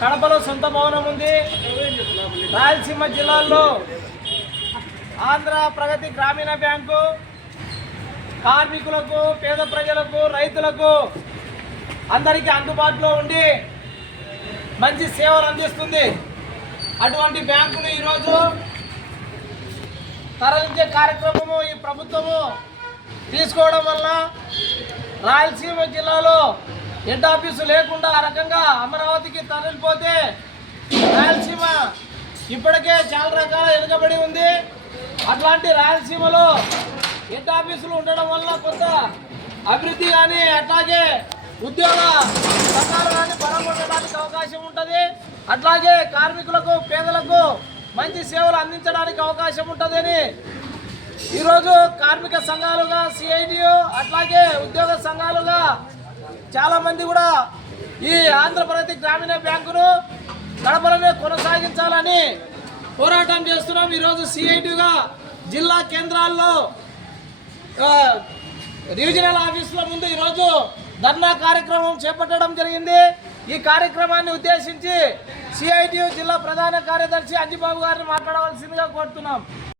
కడపలో సొంత భవనం ఉంది. రాయలసీమ జిల్లాల్లో ఆంధ్ర ప్రగతి గ్రామీణ బ్యాంకు కార్మికులకు, పేద ప్రజలకు, రైతులకు అందరికీ అందుబాటులో ఉండి మంచి సేవలు అందిస్తుంది. అటువంటి బ్యాంకును ఈరోజు తరలించే కార్యక్రమము ఈ ప్రభుత్వము తీసుకోవడం వల్ల రాయలసీమ జిల్లాలో హెడ్ ఆఫీసు లేకుండా ఆ రకంగా అమరావతికి తరలిపోతే రాయలసీమ ఇప్పటికే చాలా రకాల వెనుకబడి ఉంది. అట్లాంటి రాయలసీమలో హెడ్ ఆఫీసులు ఉండడం వల్ల కొంత అభివృద్ధి కానీ అట్లాగే ఉద్యోగ సంఘాలు కానీ బలంగా ఉండడానికి అవకాశం ఉంటుంది. అట్లాగే కార్మికులకు, పేదలకు మంచి సేవలు అందించడానికి అవకాశం ఉంటుందని ఈరోజు కార్మిక సంఘాలుగా సిఐటియు అట్లాగే ఉద్యోగ సంఘాలుగా చాలామంది కూడా ఈ ఆంధ్రప్రదేశ్ గ్రామీణ బ్యాంకును కడపలోనే కొనసాగించాలని పోరాటం చేస్తున్నాం. ఈరోజు సిఐటిగా జిల్లా కేంద్రాల్లో రీజనల్ ఆఫీసుల ముందు ఈరోజు ధర్నా కార్యక్రమం చేపట్టడం జరిగింది. ఈ కార్యక్రమాన్ని ఉద్దేశించి సిఐటియు జిల్లా ప్రధాన కార్యదర్శి అంజిబాబు గారిని మాట్లాడవలసిందిగా కోరుతున్నాం.